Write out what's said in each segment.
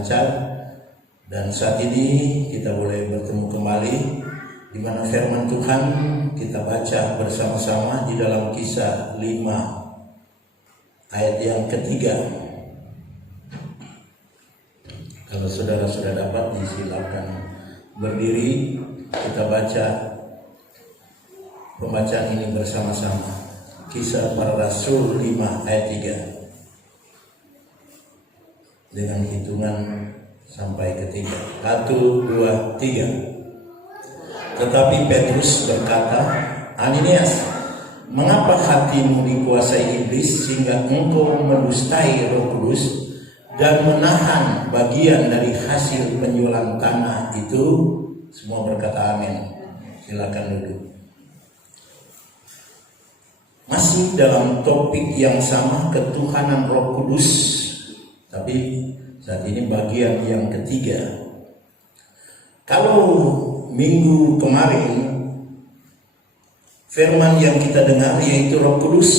lancar. Dan saat ini kita boleh bertemu kembali di mana firman Tuhan kita baca bersama-sama di dalam Kisah 5 ayat yang ketiga. Kalau saudara sudah dapat, disilakan berdiri, kita baca pembacaan ini bersama-sama. Kisah Para Rasul 5 ayat 3 dengan hitungan sampai ketiga. 1, 2, 3. Tetapi Petrus berkata, Ananias, mengapa hatimu dikuasai iblis sehingga engkau mendustai Roh Kudus dan menahan bagian dari hasil penjualan tanah itu? Semua berkata amin. Silakan duduk. Masih dalam topik yang sama, ketuhanan Roh Kudus, tapi saat ini bagian yang ketiga. Kalau minggu kemarin firman yang kita dengar yaitu Roh Kudus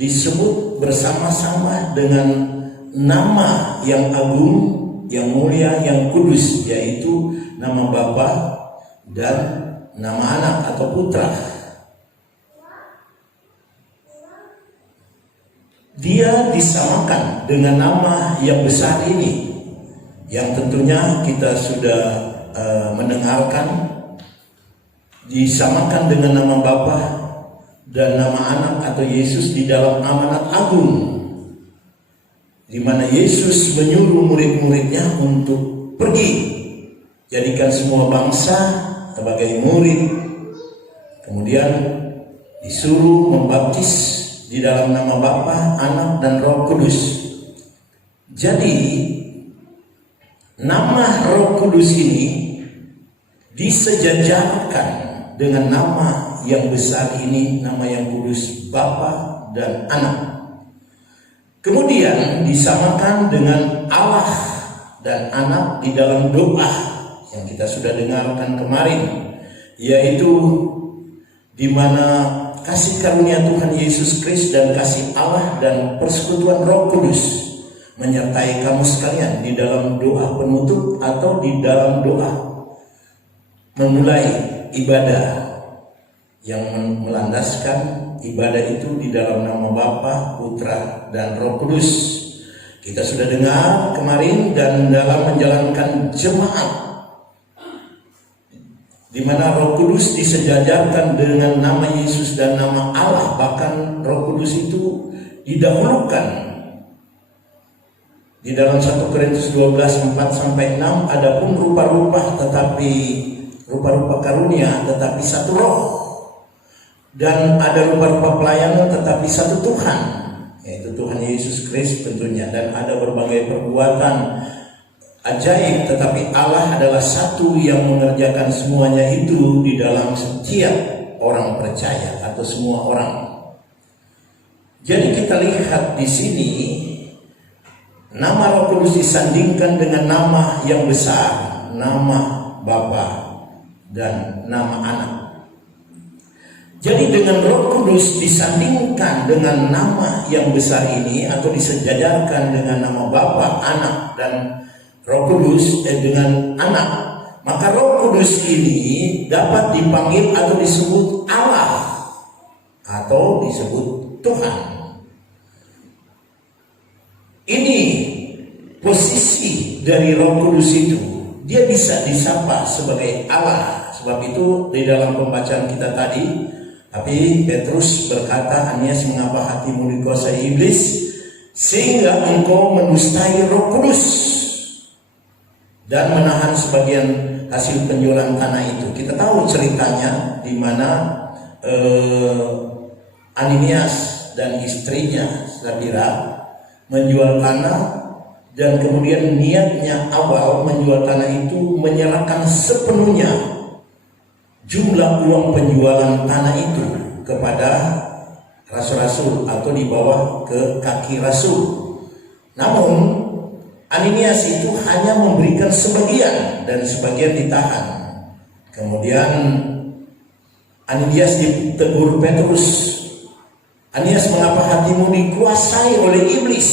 disebut bersama-sama dengan nama yang agung, yang mulia, yang kudus, yaitu nama Bapa dan nama Anak atau Putra. Dia disamakan dengan nama yang besar ini, yang tentunya kita sudah mendengarkan, disamakan dengan nama Bapa dan nama Anak atau Yesus di dalam amanat agung, di mana Yesus menyuruh murid-muridnya untuk pergi, jadikan semua bangsa sebagai murid, kemudian disuruh membaptis di dalam nama Bapa, Anak, dan Roh Kudus. Jadi nama Roh Kudus ini disejajarkan dengan nama yang besar ini, nama yang kudus, Bapa dan Anak. Kemudian disamakan dengan Allah dan Anak di dalam doa yang kita sudah dengarkan kemarin, yaitu di mana kasih karunia Tuhan Yesus Kristus dan kasih Allah dan persekutuan Roh Kudus menyertai kamu sekalian di dalam doa penutup atau di dalam doa memulai ibadah yang melandaskan ibadah itu di dalam nama Bapa, Putra, dan Roh Kudus. Kita sudah dengar kemarin, dan dalam menjalankan jemaat di mana Roh Kudus disejajarkan dengan nama Yesus dan nama Allah, bahkan Roh Kudus itu didahulukan. Di dalam 1 Korintus 12, 4-6, adapun rupa-rupa karunia tetapi satu Roh, dan ada rupa-rupa pelayanan tetapi satu Tuhan, yaitu Tuhan Yesus Kristus tentunya, dan ada berbagai perbuatan ajaib, tetapi Allah adalah satu yang mengerjakan semuanya itu di dalam setiap orang percaya atau semua orang. Jadi kita lihat di sini nama Roh Kudus disandingkan dengan nama yang besar, nama Bapa dan nama Anak. Jadi dengan Roh Kudus disandingkan dengan nama yang besar ini atau disejajarkan dengan nama Bapa, Anak, dan Roh Kudus dengan Anak, maka Roh Kudus ini dapat dipanggil atau disebut Allah atau disebut Tuhan. Ini posisi dari Roh Kudus itu, dia bisa disapa sebagai Allah. Sebab itu di dalam pembacaan kita tadi, tapi Petrus berkata, Ananias, mengapa hatimu dikuasai iblis sehingga engkau mendustai Roh Kudus dan menahan sebagian hasil penjualan tanah itu. Kita tahu ceritanya di mana Ananias dan istrinya Safira menjual tanah, dan kemudian niatnya awal menjual tanah itu menyerahkan sepenuhnya jumlah uang penjualan tanah itu kepada rasul-rasul atau dibawa ke kaki rasul. Namun Ananias itu hanya memberikan sebagian dan sebagian ditahan. Kemudian Ananias ditegur Petrus, Ananias, mengapa hatimu dikuasai oleh iblis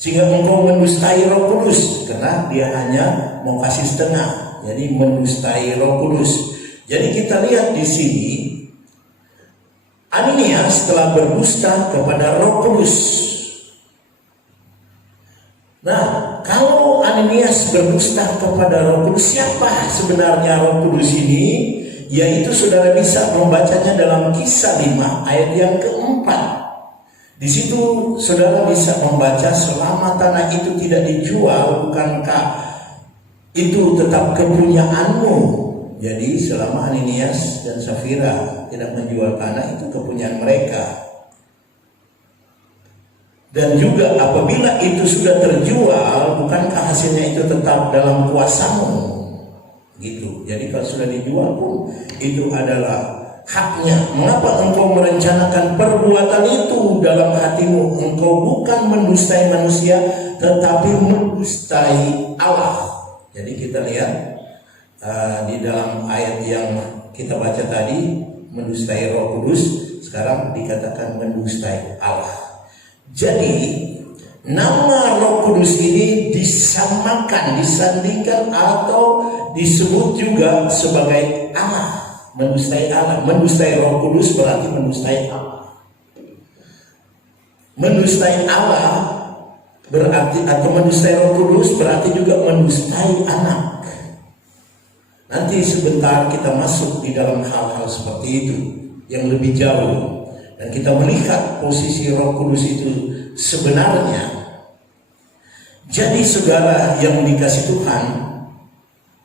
Sehingga engkau mendustai Roh Kudus, karena dia hanya mau kasih setengah. Jadi mendustai Roh Kudus. Jadi kita lihat di sini Ananias telah berdusta kepada Roh Kudus. Nah, kalau Ananias berdusta kepada Roh Kudus, siapa sebenarnya Roh Kudus ini? Yaitu saudara bisa membacanya dalam Kisah 5 ayat yang keempat. Di situ saudara bisa membaca, selama tanah itu tidak dijual, bukankah itu tetap kepunyaanmu? Jadi selama Ananias dan Safira tidak menjual tanah, itu kepunyaan mereka. Dan juga apabila itu sudah terjual, bukankah hasilnya itu tetap dalam kuasamu? Gitu. Jadi kalau sudah dijual pun itu adalah haknya. Mengapa engkau merencanakan perbuatan itu dalam hatimu? Engkau bukan mendustai manusia, tetapi mendustai Allah. Jadi kita lihat di dalam ayat yang kita baca tadi, mendustai Roh Kudus, sekarang dikatakan mendustai Allah. Jadi nama Roh Kudus ini disamakan, disandingkan atau disebut juga sebagai Allah. Mendustai Allah, mendustai Roh Kudus berarti mendustai Allah. Mendustai Allah berarti, atau mendustai Roh Kudus berarti juga mendustai anak. Nanti sebentar kita masuk di dalam hal-hal seperti itu yang lebih jauh, dan kita melihat posisi Roh Kudus itu sebenarnya. Jadi saudara yang dikasih Tuhan,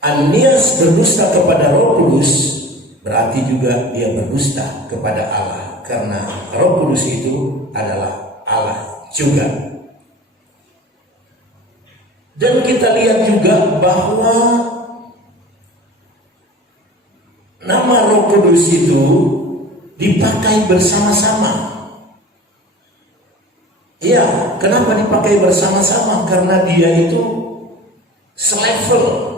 Ananias berdusta kepada Roh Kudus, berarti juga dia berdusta kepada Allah, karena Roh Kudus itu adalah Allah juga. Dan kita lihat juga bahwa nama Roh Kudus itu dipakai bersama-sama. Iya, kenapa dipakai bersama-sama? Karena dia itu selevel.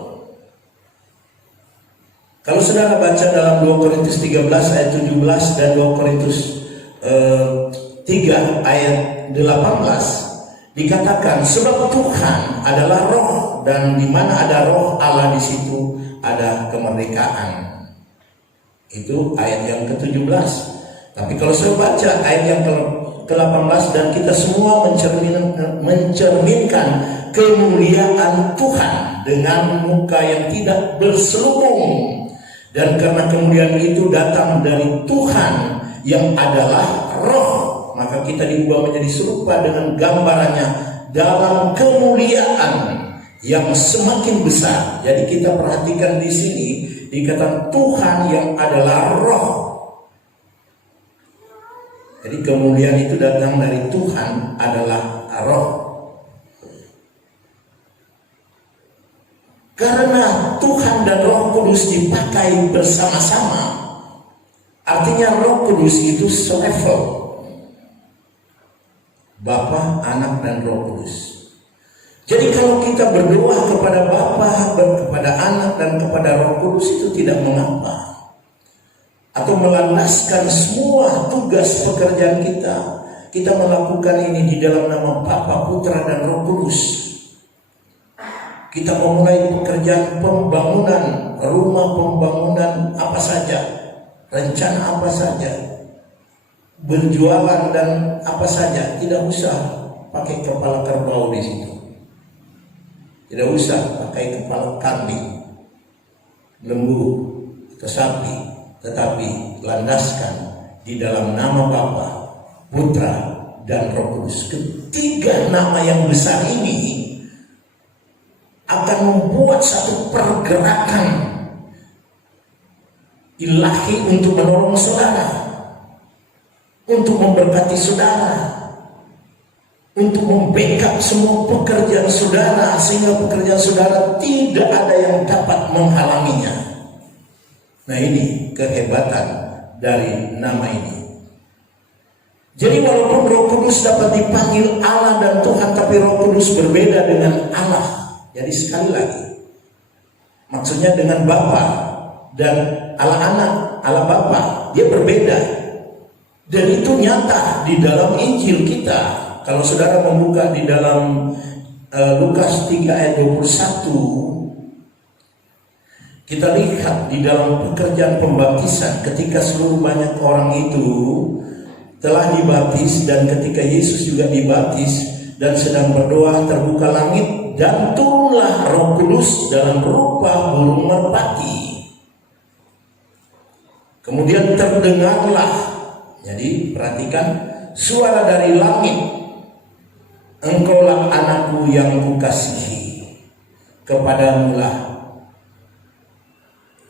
Kalau saudara baca dalam 2 Korintus 13 ayat 17 dan 2 Korintus 3 ayat 18, dikatakan sebab Tuhan adalah roh, dan di mana ada roh Allah di situ ada kemerdekaan. Itu ayat yang ke-17. Tapi kalau saya baca ayat yang ke-18, dan kita semua mencerminkan kemuliaan Tuhan dengan muka yang tidak berselubung. Dan karena kemuliaan itu datang dari Tuhan yang adalah roh, maka kita diubah menjadi serupa dengan gambarannya dalam kemuliaan yang semakin besar. Jadi kita perhatikan di sini dikatakan Tuhan yang adalah roh. Jadi kemuliaan itu datang dari Tuhan adalah roh. Karena Tuhan dan Roh Kudus dipakai bersama-sama, artinya Roh Kudus itu selevel. Bapa, Anak, dan Roh Kudus. Jadi kalau kita berdoa kepada Bapa, kepada Anak, dan kepada Roh Kudus itu tidak mengapa. Atau melandaskan semua tugas pekerjaan kita. Kita melakukan ini di dalam nama Bapa, Putra, dan Roh Kudus. Kita memulai pekerjaan pembangunan rumah, pembangunan apa saja, rencana apa saja, berjualan dan apa saja. Tidak usah pakai kepala kerbau di situ. Tidak usah pakai kepala kambing, lembu, atau sapi, tetapi landaskan di dalam nama Bapa, Putra, dan Roh Kudus. Ketiga nama yang besar ini akan membuat satu pergerakan ilahi untuk menolong saudara, untuk memberkati saudara, untuk membackup semua pekerjaan saudara, sehingga pekerjaan saudara tidak ada yang dapat menghalanginya. Nah, ini kehebatan dari nama ini. Jadi walaupun Roh Kudus dapat dipanggil Allah dan Tuhan, tapi Roh Kudus berbeda dengan Allah. Jadi sekali lagi, maksudnya dengan Bapa dan Allah Anak, Allah Bapa, dia berbeda. Dan itu nyata di dalam Injil kita. kalau saudara membuka di dalam Lukas 3 ayat 21, kita lihat di dalam pekerjaan pembaptisan ketika seluruh banyak orang itu telah dibaptis, dan ketika Yesus juga dibaptis dan sedang berdoa, terbuka langit dan turunlah Roh Kudus dalam rupa burung merpati. Kemudian terdengarlah, jadi perhatikan, suara dari langit, engkaulah anakku yang kukasihi, kepadamulah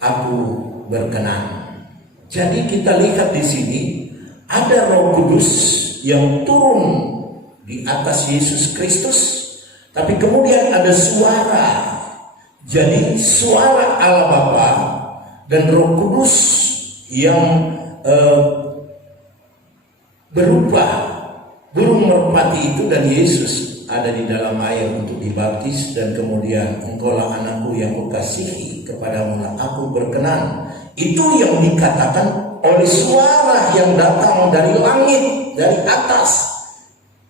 aku berkenan. Jadi kita lihat di sini ada Roh Kudus yang turun di atas Yesus Kristus, tapi kemudian ada suara. Jadi suara Allah Bapa dan Roh Kudus yang berupa burung merpati itu, dan Yesus ada di dalam air untuk dibaptis, dan kemudian engkaulah anakku yang kukasihi, kepadamulah aku berkenan. Itu yang dikatakan oleh suara yang datang dari langit, dari atas,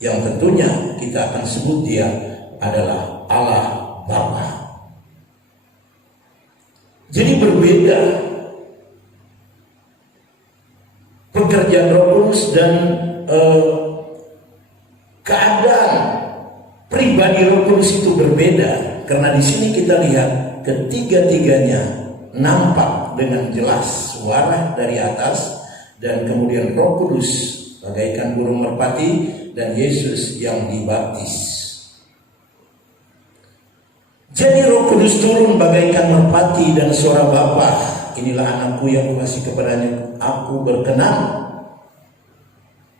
yang tentunya kita akan sebut dia adalah Allah Bapa. Jadi berbeda pekerjaan Roh Kudus dan keadaan pribadi Roh Kudus itu berbeda, karena di sini kita lihat ketiga-tiganya nampak dengan jelas suara dari atas, dan kemudian Roh Kudus bagaikan burung merpati, dan Yesus yang dibaptis. Jadi Roh Kudus turun bagaikan merpati dan suara Bapa, inilah anakku yang kukasihi, kepadanya aku berkenan.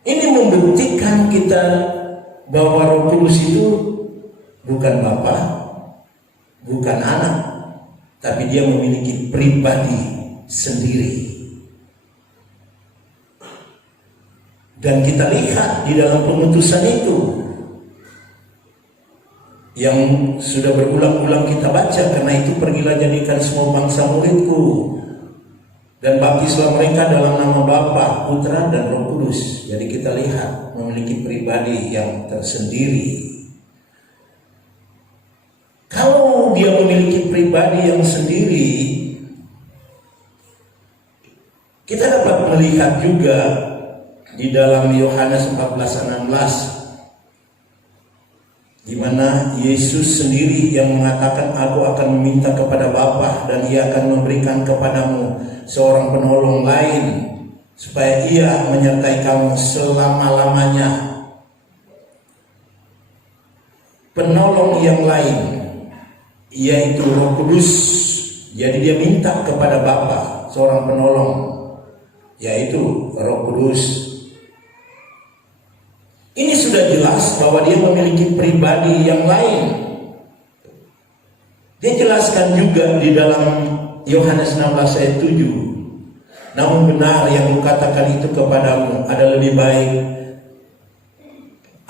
Ini membuktikan kita bahwa Roh Kudus itu bukan Bapa, bukan anak, tapi dia memiliki pribadi sendiri. Dan kita lihat di dalam pengutusan itu yang sudah berulang-ulang kita baca, karena itu pergilah jadikan semua bangsa muridku dan baptislah mereka dalam nama Bapa, Putra dan Roh Kudus. Jadi kita lihat memiliki pribadi yang tersendiri. Kalau dia memiliki pribadi yang sendiri, kita dapat melihat juga di dalam Yohanes 14:16, di mana Yesus sendiri yang mengatakan, aku akan meminta kepada Bapa dan ia akan memberikan kepadamu seorang penolong lain, supaya ia menyertai kamu selama-lamanya. Penolong yang lain yaitu Roh Kudus. Jadi dia minta kepada Bapa seorang penolong, yaitu Roh Kudus. Ini sudah jelas bahwa dia memiliki pribadi yang lain. Dia jelaskan juga di dalam Yohanes 16 ayat 7. Namun benar yang kukatakan itu kepadamu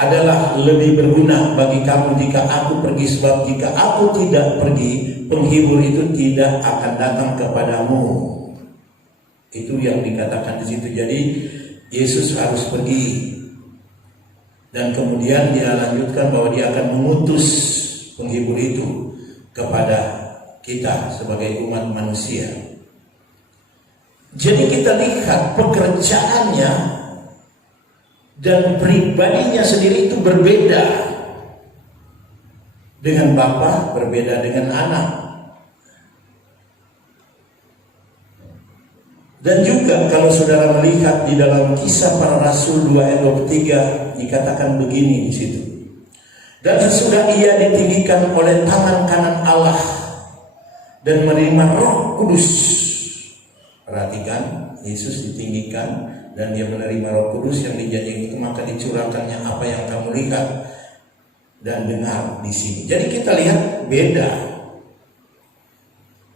adalah lebih berguna bagi kamu jika aku pergi, sebab jika aku tidak pergi, penghibur itu tidak akan datang kepadamu. Itu yang dikatakan di situ. Jadi Yesus harus pergi. Dan kemudian dia lanjutkan bahwa dia akan mengutus penghibur itu kepada kita sebagai umat manusia. Jadi kita lihat pekerjaannya dan pribadinya sendiri itu berbeda dengan Bapa, berbeda dengan anak. Dan juga kalau saudara melihat di dalam Kisah Para Rasul 2 ayat 23 dikatakan begini di situ. Dan sesudah ia ditinggikan oleh tangan kanan Allah dan menerima Roh Kudus. Perhatikan, Yesus ditinggikan dan dia menerima Roh Kudus yang dijanjikan itu, maka dicurahkannya apa yang kamu lihat dan dengar di sini. Jadi kita lihat beda.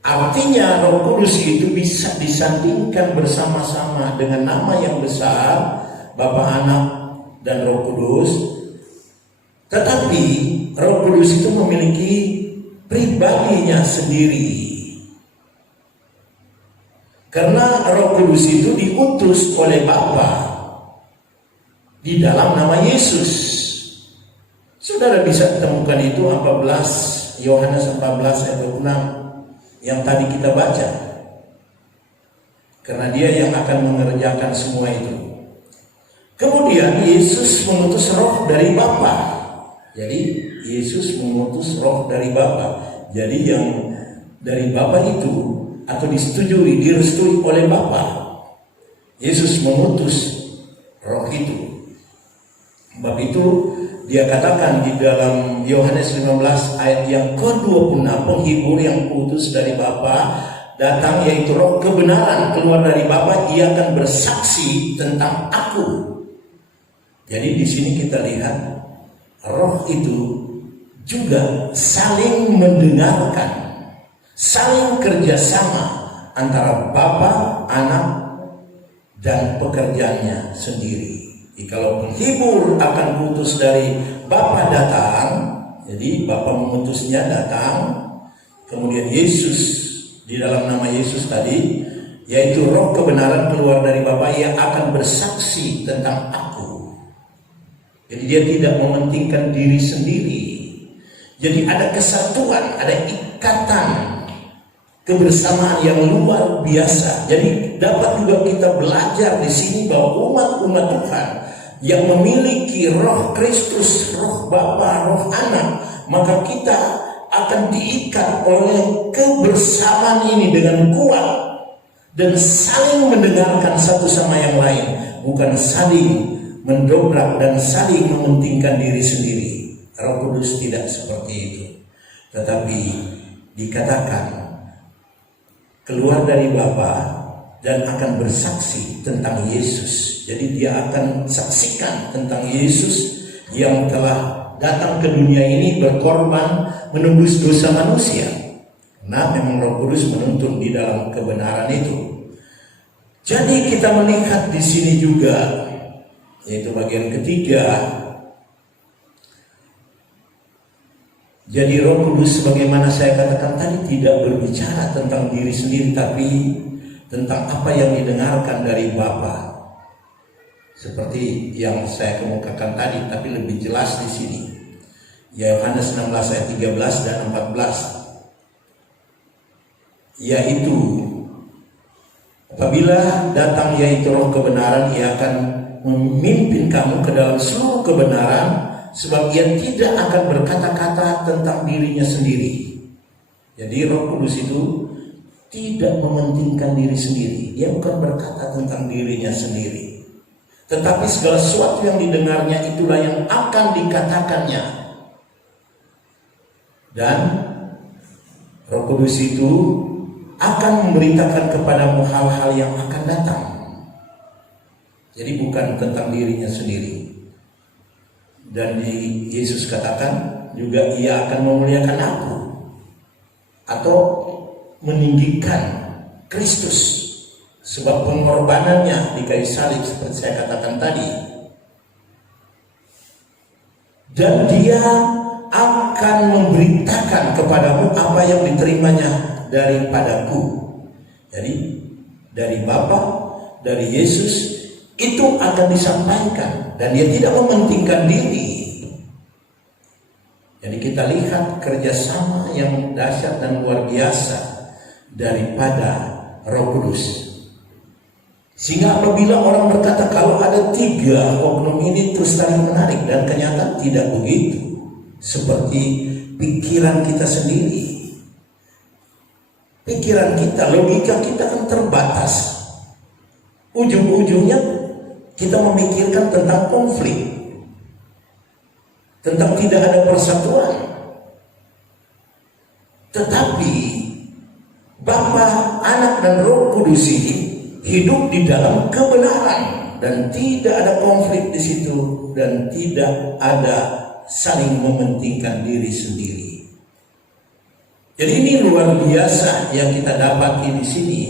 Artinya Roh Kudus itu bisa disandingkan bersama-sama dengan nama yang besar, Bapa, Anak, dan Roh Kudus. Tetapi Roh Kudus itu memiliki pribadinya sendiri. Karena Roh Kudus itu diutus oleh Bapa di dalam nama Yesus. Saudara bisa temukan itu 14 Yohanes 14 ayat 26 yang tadi kita baca. Karena dia yang akan mengerjakan semua itu. Kemudian Yesus mengutus roh dari Bapa. Jadi Yesus mengutus roh dari Bapa. Jadi yang dari Bapa itu atau disetujui, direstui oleh Bapa. Yesus mengutus roh itu. Sebab itu dia katakan di dalam Yohanes 15 ayat yang ke-26, penghibur yang kutus dari Bapa datang, yaitu roh kebenaran keluar dari Bapa, ia akan bersaksi tentang aku. Jadi di sini kita lihat roh itu juga saling mendengarkan, saling kerjasama antara Bapa, Anak, dan pekerjaannya sendiri. Jadi kalau penghibur akan putus dari Bapa datang, jadi Bapa mengutusnya datang, kemudian Yesus di dalam nama Yesus tadi, yaitu roh kebenaran keluar dari Bapa, ia akan bersaksi tentang aku. Jadi dia tidak mementingkan diri sendiri. Jadi ada kesatuan, ada ikatan kebersamaan yang luar biasa. Jadi dapat juga kita belajar di sini bahwa umat-umat Tuhan yang memiliki roh Kristus, roh Bapa, roh Anak, maka kita akan diikat oleh kebersamaan ini dengan kuat dan saling mendengarkan satu sama yang lain, bukan saling mendobrak dan saling mementingkan diri sendiri. Roh Kudus tidak seperti itu, tetapi dikatakan keluar dari Bapa dan akan bersaksi tentang Yesus. Jadi dia akan saksikan tentang Yesus yang telah datang ke dunia ini berkorban menembus dosa manusia. Nah, memang Roh Kudus menuntun di dalam kebenaran itu. Jadi kita melihat di sini juga, yaitu bagian ketiga. Jadi Roh Kudus sebagaimana saya katakan tadi tidak berbicara tentang diri sendiri, tapi tentang apa yang didengarkan dari Bapa. Seperti yang saya kemukakan tadi, tapi lebih jelas di sini. Yohanes 16 ayat 13 dan 14. Yaitu apabila datang yaitu roh kebenaran, ia akan memimpin kamu ke dalam seluruh kebenaran, sebab ia tidak akan berkata-kata tentang dirinya sendiri. Jadi Roh Kudus itu tidak mementingkan diri sendiri. Dia bukan berkata tentang dirinya sendiri, tetapi segala sesuatu yang didengarnya itulah yang akan dikatakannya. Dan Roh Kudus itu akan memberitakan kepadamu hal-hal yang akan datang. Jadi bukan tentang dirinya sendiri. Dan Yesus katakan juga ia akan memuliakan aku atau meninggikan Kristus, sebab pengorbanannya di kayu salib seperti saya katakan tadi. Dan dia akan memberitakan kepadamu apa yang diterimanya daripadaku. Jadi dari Bapa, dari Yesus itu akan disampaikan, dan dia tidak mementingkan diri. Jadi kita lihat kerjasama yang dahsyat dan luar biasa daripada Roh Kudus. Sehingga apabila orang berkata kalau ada 3 oknum ini terus saling menarik, dan kenyataan tidak begitu. Seperti pikiran kita sendiri. Pikiran kita, logika kita kan terbatas. Ujung-ujungnya kita memikirkan tentang konflik, tentang tidak ada persatuan. Tetapi Bapa, Anak, dan Roh Kudus ini hidup di dalam kebenaran, dan tidak ada konflik di situ, dan tidak ada saling mementingkan diri sendiri. Jadi ini luar biasa yang kita dapati di sini,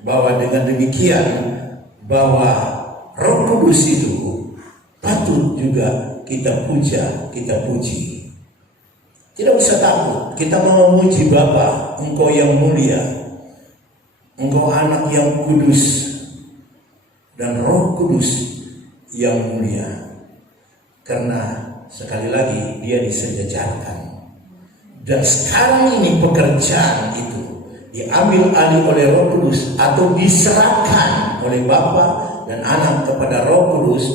bahwa dengan demikian bahwa Roh Kudus itu patut juga kita puja, kita puji. Tidak usah takut, kita mau memuji Bapa, Engkau yang mulia, Engkau Anak yang kudus, dan Roh Kudus yang mulia. Karena sekali lagi dia disejajarkan. Dan sekarang ini pekerjaan itu diambil alih oleh Roh Kudus atau diserahkan oleh Bapa dan Anak kepada Roh Kudus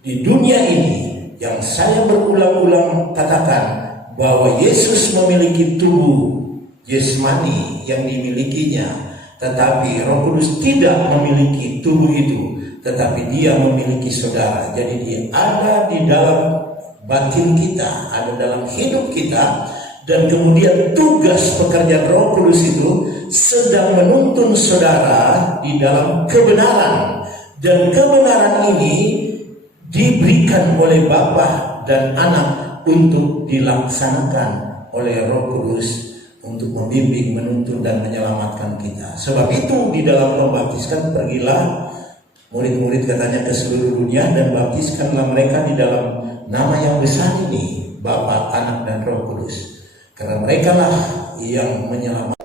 di dunia ini. Yang saya berulang-ulang katakan bahwa Yesus memiliki tubuh jasmani yang dimilikinya, tetapi Roh Kudus tidak memiliki tubuh itu, tetapi dia memiliki saudara. Jadi dia ada di dalam batin kita, ada dalam hidup kita, dan kemudian tugas pekerjaan Roh Kudus itu sedang menuntun saudara di dalam kebenaran, dan kebenaran ini diberikan oleh Bapa dan Anak untuk dilaksanakan oleh Roh Kudus untuk membimbing, menuntun dan menyelamatkan kita. Sebab itu di dalam membaptiskan, pergilah murid-murid katanya ke seluruh dunia dan baptiskanlah mereka di dalam nama yang besar ini, Bapa, Anak dan Roh Kudus. Karena merekalah yang menyelamatkan.